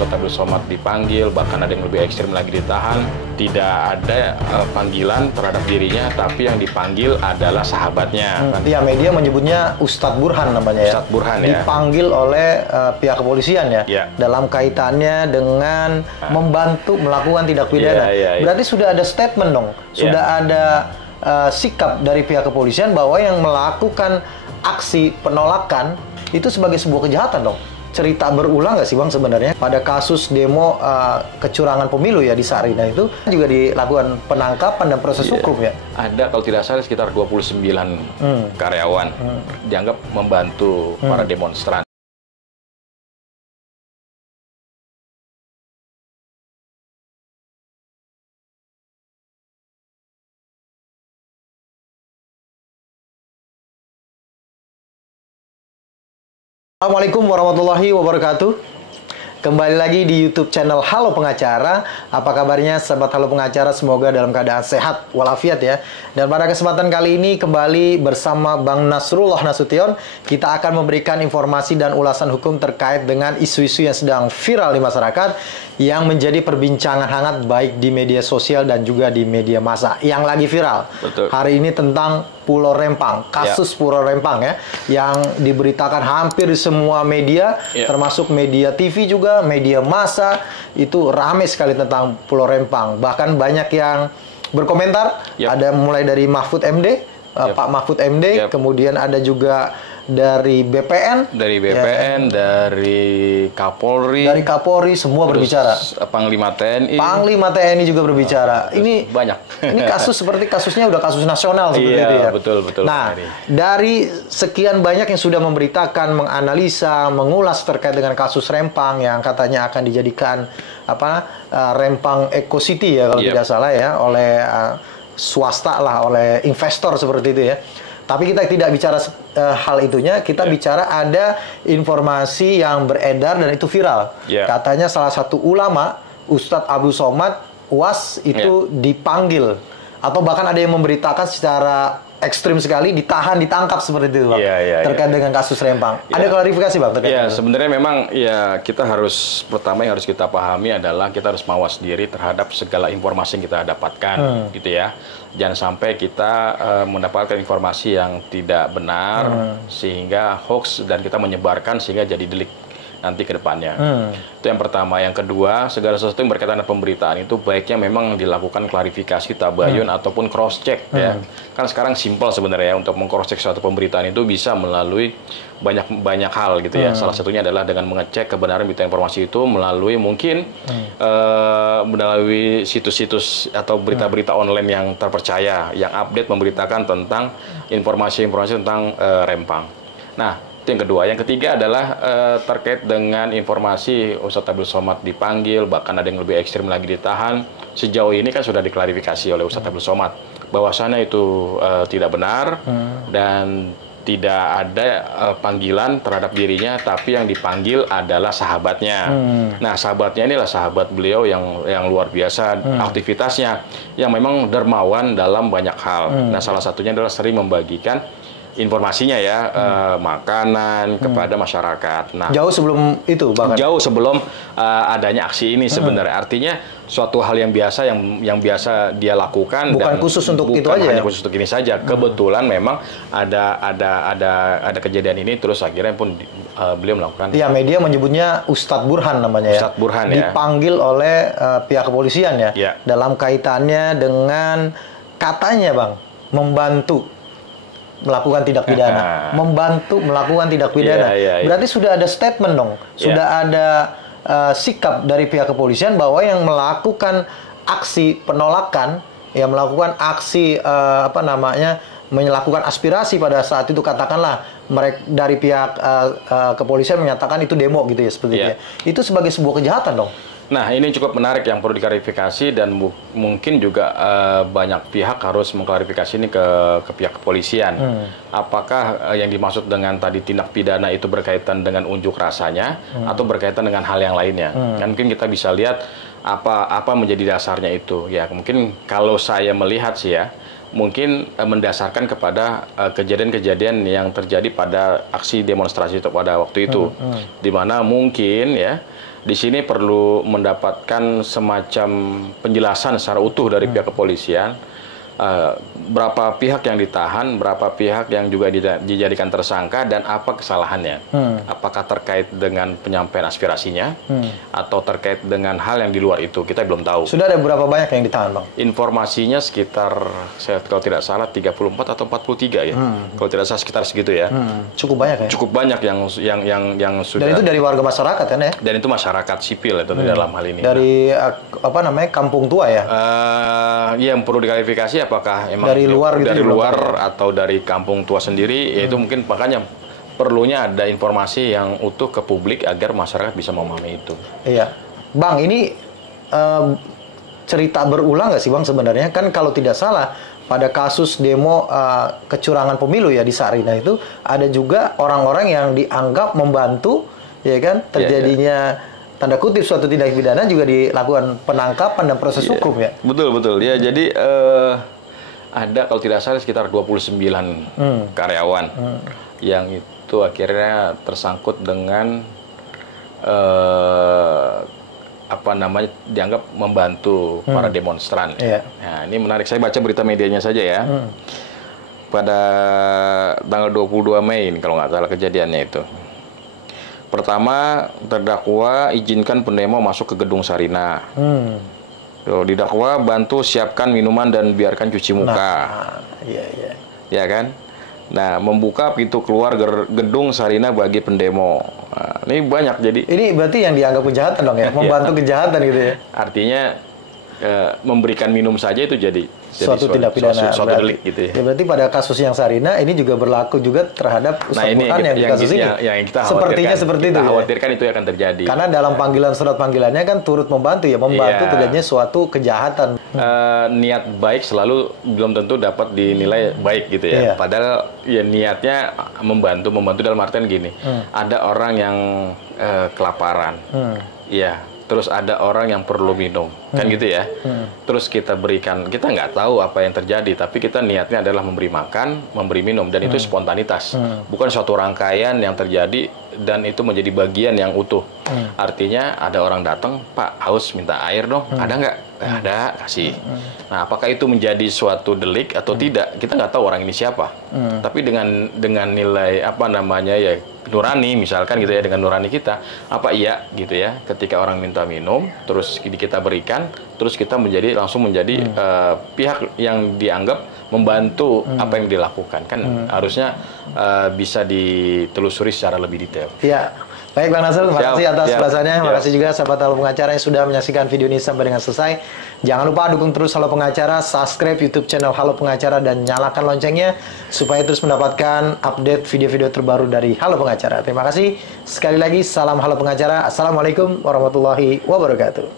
Ustadz Abdul Somad dipanggil, bahkan ada yang lebih ekstrim lagi ditahan. Tidak ada panggilan terhadap dirinya, tapi yang dipanggil adalah sahabatnya. Iya, media menyebutnya Ustadz Burhan namanya ya. Ustadz Burhan ya. Dipanggil oleh pihak kepolisian ya. Dalam kaitannya dengan membantu melakukan tindak pidana. Berarti sudah ada statement dong. Sudah ada sikap dari pihak kepolisian bahwa yang melakukan aksi penolakan itu sebagai sebuah kejahatan dong. Cerita berulang nggak sih Bang sebenarnya pada kasus demo kecurangan pemilu ya di Sarinah itu juga dilakukan penangkapan dan proses hukum ya? Ada kalau tidak salah sekitar 29 karyawan dianggap membantu para demonstran. Assalamualaikum warahmatullahi wabarakatuh. Kembali lagi di YouTube channel Halo Pengacara. Apa kabarnya sahabat Halo Pengacara? Semoga dalam keadaan sehat walafiat ya. Dan pada kesempatan kali ini kembali bersama Bang Nasrullah Nasution, kita akan memberikan informasi dan ulasan hukum terkait dengan isu-isu yang sedang viral di masyarakat yang menjadi perbincangan hangat baik di media sosial dan juga di media massa yang lagi viral. Betul. Hari ini tentang Pulau Rempang, kasus Pulau Rempang ya, yang diberitakan hampir di semua media, termasuk media TV juga, media massa, itu ramai sekali tentang Pulau Rempang. Bahkan banyak yang berkomentar, ada mulai dari Mahfud MD, Pak Mahfud MD, kemudian ada juga dari BPN, dari Kapolri, semua berbicara. Panglima TNI, juga berbicara. Ini banyak. Ini kasus seperti kasusnya udah kasus nasional seperti itu ya. Betul. Nah, dari sekian banyak yang sudah memberitakan, menganalisa, mengulas terkait dengan kasus Rempang yang katanya akan dijadikan Rempang Eco City ya kalau tidak salah ya, oleh swasta lah, oleh investor seperti itu ya. Tapi kita tidak bicara hal itunya, kita bicara ada informasi yang beredar dan itu viral. Katanya salah satu ulama, Ustadz Abdul Somad, UAS, itu dipanggil. Atau bahkan ada yang memberitakan secara ekstrim sekali, ditangkap seperti itu, Bang. Terkait dengan kasus Rempang. Ada klarifikasi, Bang? Sebenarnya memang kita harus, pertama yang harus kita pahami adalah kita harus mawas diri terhadap segala informasi yang kita dapatkan, gitu ya. Jangan sampai kita mendapatkan informasi yang tidak benar, sehingga hoax dan kita menyebarkan sehingga jadi delik nanti ke depannya. Itu yang pertama. Yang kedua, segala sesuatu yang berkaitan dengan pemberitaan itu baiknya memang dilakukan klarifikasi, tabayun ataupun cross check ya. Kan sekarang simpel sebenarnya ya, untuk meng-cross check suatu pemberitaan itu bisa melalui banyak hal gitu ya. Salah satunya adalah dengan mengecek kebenaran berita informasi itu melalui mungkin melalui situs-situs atau berita-berita online yang terpercaya yang update memberitakan tentang informasi-informasi tentang Rempang. Nah, itu yang kedua. Yang ketiga adalah terkait dengan informasi Ustadz Abdul Somad dipanggil, bahkan ada yang lebih ekstrim lagi ditahan. Sejauh ini kan sudah diklarifikasi oleh Ustadz Abdul Somad bahwasannya itu tidak benar dan tidak ada panggilan terhadap dirinya, tapi yang dipanggil adalah sahabatnya. Nah, sahabatnya inilah sahabat beliau yang luar biasa aktivitasnya, yang memang dermawan dalam banyak hal. Nah, salah satunya adalah sering membagikan informasinya ya, makanan kepada masyarakat. Nah, jauh sebelum itu, bahkan jauh sebelum adanya aksi ini sebenarnya. Artinya suatu hal yang biasa yang biasa dia lakukan, bukan dan khusus untuk itu aja, hanya khusus untuk ini saja. Kebetulan memang ada kejadian ini, terus akhirnya pun beliau melakukan. Iya, media menyebutnya Ustadz Burhan namanya Ustadz Burhan ya. Dipanggil oleh pihak kepolisian ya, dalam kaitannya dengan katanya Bang membantu melakukan tindak pidana, Berarti sudah ada statement dong, sudah ada sikap dari pihak kepolisian bahwa yang melakukan aksi penolakan, yang melakukan aksi melakukan aspirasi pada saat itu, katakanlah mereka dari pihak kepolisian menyatakan itu demo gitu ya, seperti itu ya. Itu sebagai sebuah kejahatan dong. Nah, ini cukup menarik yang perlu diklarifikasi, dan mungkin juga banyak pihak harus mengklarifikasi ini ke pihak kepolisian. Apakah yang dimaksud dengan tadi tindak pidana itu berkaitan dengan unjuk rasanya atau berkaitan dengan hal yang lainnya? Kan mungkin kita bisa lihat apa menjadi dasarnya itu. Ya, mungkin kalau saya melihat sih ya, mungkin mendasarkan kepada kejadian-kejadian yang terjadi pada aksi demonstrasi pada waktu itu, di mana mungkin ya di sini perlu mendapatkan semacam penjelasan secara utuh dari pihak kepolisian. Berapa pihak yang ditahan, berapa pihak yang juga dijadikan tersangka, dan apa kesalahannya. Apakah terkait dengan penyampaian aspirasinya, atau terkait dengan hal yang di luar itu, kita belum tahu. Sudah ada berapa banyak yang ditahan, Bang? Informasinya sekitar, kalau tidak salah 34 atau 43 ya. Kalau tidak salah sekitar segitu ya. Cukup banyak ya? Cukup banyak yang sudah. Dan itu dari warga masyarakat kan ya? Dan itu masyarakat sipil itu dalam hal ini. Dari apa namanya, kampung tua ya? Yang perlu diklarifikasi apakah emang dari luar gitu, dari luar atau dari kampung tua sendiri, yaitu mungkin makanya perlunya ada informasi yang utuh ke publik agar masyarakat bisa memahami itu. Iya, Bang, ini cerita berulang nggak sih, Bang, sebenarnya? Kan kalau tidak salah pada kasus demo kecurangan pemilu ya di Sarinah itu ada juga orang-orang yang dianggap membantu, ya kan, terjadinya tanda kutip suatu tindak pidana, juga dilakukan penangkapan dan proses hukum ya. Betul ya. Jadi ada kalau tidak salah sekitar 29 karyawan yang itu akhirnya tersangkut dengan apa namanya, dianggap membantu para demonstran. Nah, ini menarik, saya baca berita medianya saja ya. Pada tanggal 22 Mei kalau nggak salah kejadiannya itu. Pertama, terdakwa izinkan pendemo masuk ke gedung Sarinah. Didakwa bantu siapkan minuman dan biarkan cuci muka. Ya kan? Nah, membuka pintu keluar gedung Sarinah bagi pendemo. Nah, ini banyak jadi. Ini berarti yang dianggap kejahatan dong ya? Membantu kejahatan gitu ya? Artinya memberikan minum saja itu jadi suatu tindak pidana, suatu delik gitu ya. Berarti pada kasus yang Sarinah ini juga berlaku juga terhadap Ustaz Burhan yang di kasus ini. Yang kita sepertinya seperti itu. Kita khawatirkan itu akan terjadi. Karena dalam panggilan surat panggilannya kan turut membantu ya, membantu terjadinya suatu kejahatan. Niat baik selalu belum tentu dapat dinilai baik gitu ya. Padahal ya niatnya membantu dalam artian gini. Ada orang yang kelaparan. Iya. Terus ada orang yang perlu minum, kan gitu ya. Terus kita berikan, kita nggak tahu apa yang terjadi, tapi kita niatnya adalah memberi makan, memberi minum, dan itu spontanitas, bukan suatu rangkaian yang terjadi dan itu menjadi bagian yang utuh. Artinya ada orang datang, Pak, haus minta air dong, ada nggak? Ada, kasih. Nah, apakah itu menjadi suatu delik atau tidak? Kita nggak tahu orang ini siapa. Tapi dengan nilai apa namanya ya, nurani misalkan gitu ya, dengan nurani kita, apa iya gitu ya, ketika orang minta minum terus kita berikan, terus kita langsung menjadi pihak yang dianggap membantu apa yang dilakukan, kan harusnya bisa ditelusuri secara lebih detail. Iya. Baik, Bang Nasr, terima kasih atas ulasannya. Terima kasih juga sahabat Halo Pengacara yang sudah menyaksikan video ini sampai dengan selesai. Jangan lupa dukung terus Halo Pengacara, subscribe YouTube channel Halo Pengacara, dan nyalakan loncengnya supaya terus mendapatkan update video-video terbaru dari Halo Pengacara. Terima kasih. Sekali lagi, salam Halo Pengacara. Assalamualaikum warahmatullahi wabarakatuh.